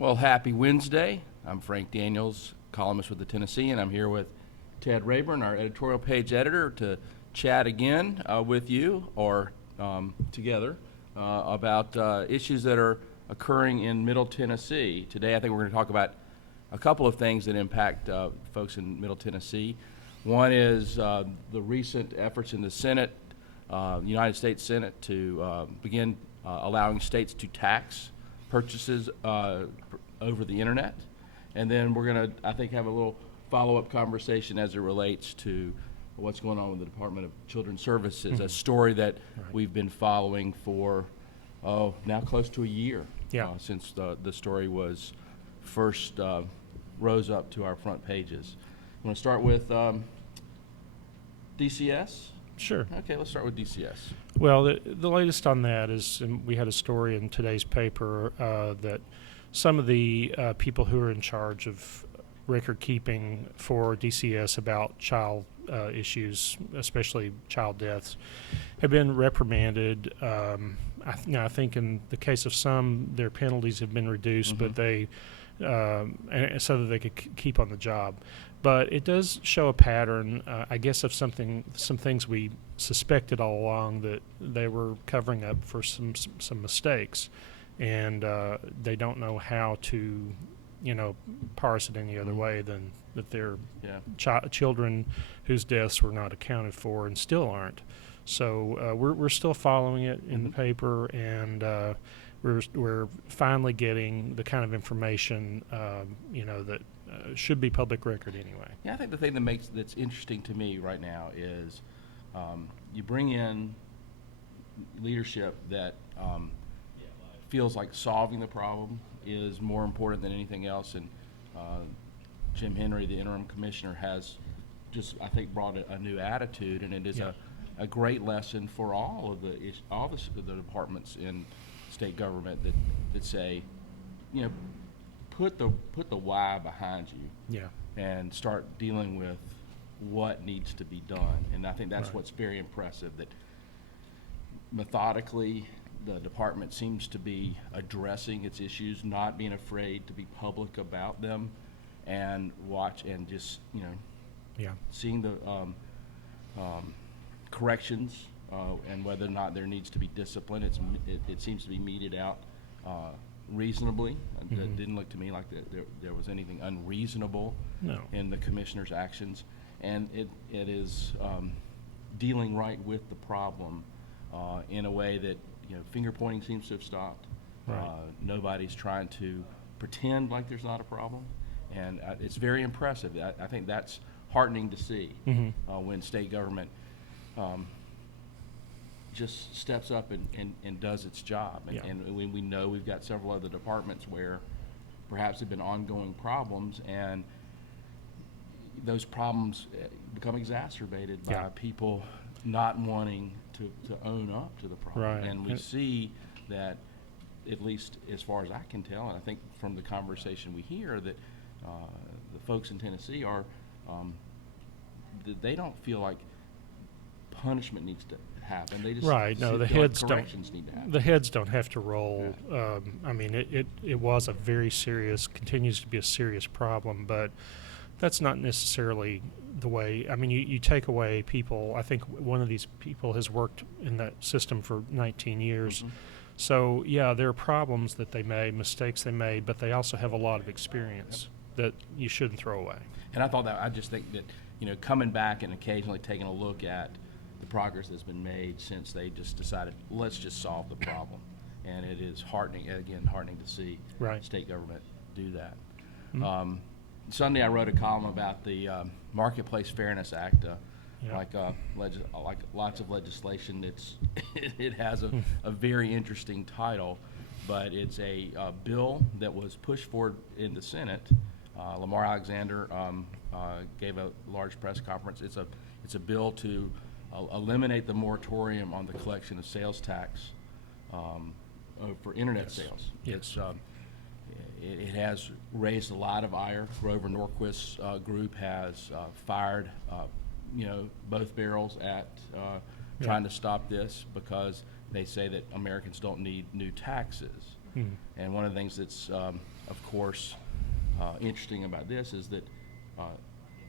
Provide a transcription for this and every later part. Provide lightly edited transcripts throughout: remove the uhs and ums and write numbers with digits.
Well, happy Wednesday. I'm Frank Daniels, columnist with the Tennessean. I'm here with Ted Rayburn, our editorial page editor, to chat again with you or together about issues that are occurring in Middle Tennessee. Today, I think we're going to talk about a couple of things that impact folks in Middle Tennessee. One is the recent efforts in the Senate, the United States Senate, to begin allowing states to tax purchases over the internet. And then we're going to, I think, have a little follow-up conversation as it relates to what's going on with the Department of Children's Services, a story that we've been following for, now close to a year since the story was first rose up to our front pages. You want to start with DCS? Sure. Okay, let's start with DCS. Well, the latest on that is we had a story in today's paper that some of the people who are in charge of record keeping for DCS about child issues, especially child deaths, have been reprimanded. I think in the case of some, their penalties have been reduced, but they so that they could keep on the job. But it does show a pattern, I guess, of some things we suspected all along, that they were covering up for some mistakes, and they don't know how to, parse it any other way than that they're children whose deaths were not accounted for and still aren't. So we're still following it in the paper, and we're finally getting the kind of information that should be public record anyway. Yeah, I think the thing that's interesting to me right now is you bring in leadership that feels like solving the problem is more important than anything else, and Jim Henry, the interim commissioner, has just, I think, brought a new attitude, and it is a great lesson for all of the departments in state government that say, put the why behind you, and start dealing with what needs to be done. And I think that's what's very impressive, that methodically the department seems to be addressing its issues, not being afraid to be public about them, and watch and just seeing the corrections and whether or not there needs to be discipline. It seems to be meted out reasonably. It didn't look to me like there was anything unreasonable in the commissioner's actions, and it is dealing right with the problem in a way that finger pointing seems to have stopped. Nobody's trying to pretend like there's not a problem, and it's very impressive. I think that's heartening to see when state government just steps up and does its job. And we know we've got several other departments where perhaps there have been ongoing problems, and those problems become exacerbated by people not wanting to own up to the problem. And we see that, at least as far as I can tell, and I think from the conversation we hear, that the folks in Tennessee are, they don't feel like punishment needs to happen. They just the heads corrections need to happen. The heads don't have to roll. I mean, it was a very serious, continues to be a serious problem, but that's not necessarily the way. I mean, you take away people. I think one of these people has worked in that system for 19 years. So there are problems that they made, mistakes they made, but they also have a lot of experience that you shouldn't throw away. And I just think that coming back and occasionally taking a look at the progress that's been made since they just decided, let's just solve the problem. And it is heartening to see state government do that. Sunday I wrote a column about the Marketplace Fairness Act. Like lots of legislation, it has a very interesting title, but it's a bill that was pushed forward in the Senate. Lamar Alexander gave a large press conference. It's a bill to eliminate the moratorium on the collection of sales tax for internet sales. It has raised a lot of ire. Grover Norquist's group has fired both barrels at trying to stop this, because they say that Americans don't need new taxes. And one of the things that's, of course, interesting about this is that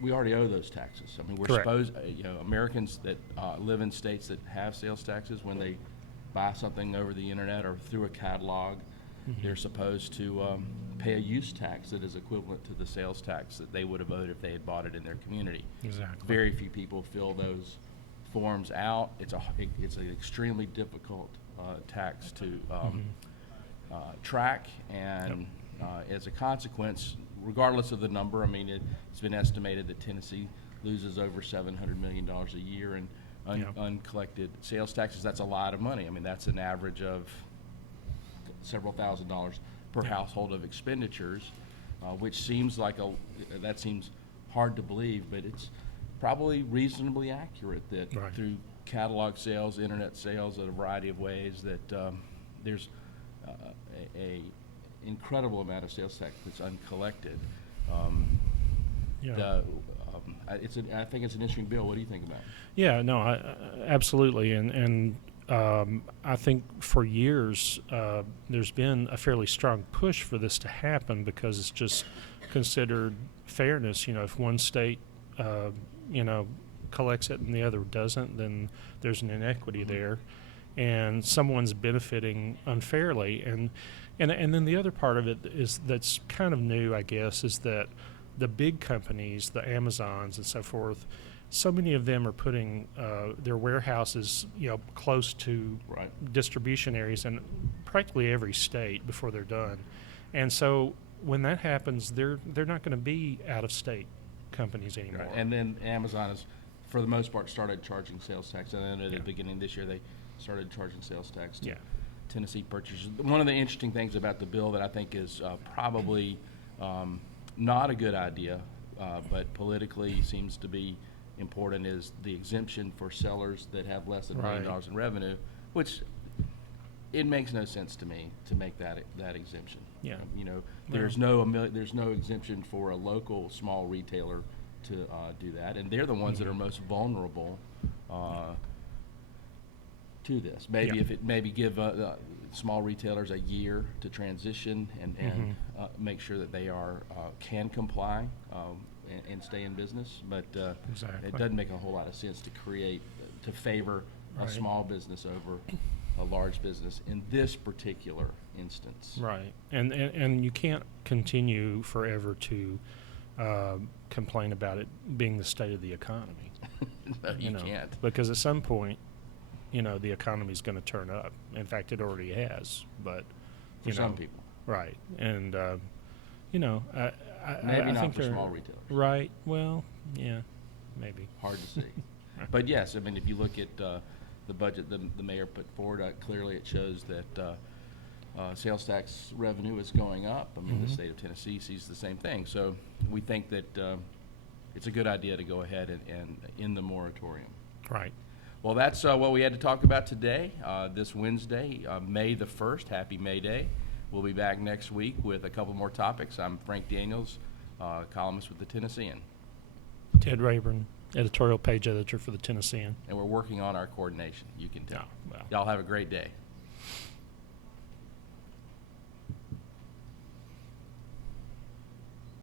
we already owe those taxes. I mean, we're Correct. supposed, Americans that live in states that have sales taxes, when they buy something over the internet or through a catalog, they're supposed to pay a use tax that is equivalent to the sales tax that they would have owed if they had bought it in their community. Exactly. Very few people fill those forms out. It's an extremely difficult tax to track, and as a consequence, regardless of the number, I mean, it's been estimated that Tennessee loses over $700 million a year in uncollected sales taxes. That's a lot of money. I mean, that's an average of several $1,000s per household of expenditures, which seems like that seems hard to believe, but it's probably reasonably accurate that through catalog sales, internet sales, in a variety of ways, that there's a incredible amount of sales tax that's uncollected. I think it's an interesting bill. What do you think about it? Yeah, no, absolutely, and I think for years there's been a fairly strong push for this to happen because it's just considered fairness. You know, if one state, collects it and the other doesn't, then there's an inequity there, and someone's benefiting unfairly. And then the other part of it is that's kind of new, I guess, is that the big companies, the Amazons and so forth, so many of them are putting their warehouses, close to distribution areas in practically every state before they're done. And so when that happens, they're not going to be out-of-state companies anymore. Right. And then Amazon has, for the most part, started charging sales tax. And then at the beginning of this year, they started charging sales tax to Tennessee purchasers. One of the interesting things about the bill that I think is probably not a good idea, but politically seems to be important, is the exemption for sellers that have less than $1 million in revenue, which it makes no sense to me to make that exemption. Yeah. There's no exemption for a local small retailer to do that, and they're the ones that are most vulnerable to this. Maybe give small retailers a year to transition and make sure that they can comply and stay in business, but it doesn't make a whole lot of sense to favor a small business over a large business in this particular instance. Right, and you can't continue forever to complain about it being the state of the economy. No, you can't. Because at some point, the economy's going to turn up. In fact, it already has. But for some people, right? And maybe I not think for small retailers. Right. Well, yeah, maybe. Hard to see. But yes, I mean, if you look at the budget the mayor put forward, clearly it shows that sales tax revenue is going up. I mean, the state of Tennessee sees the same thing. So we think that it's a good idea to go ahead and end the moratorium. Right. Well, that's what we had to talk about today, this Wednesday, May the 1st. Happy May Day. We'll be back next week with a couple more topics. I'm Frank Daniels, columnist with the Tennessean. Ted Rayburn, editorial page editor for the Tennessean. And we're working on our coordination, you can tell. Oh, well. Y'all have a great day.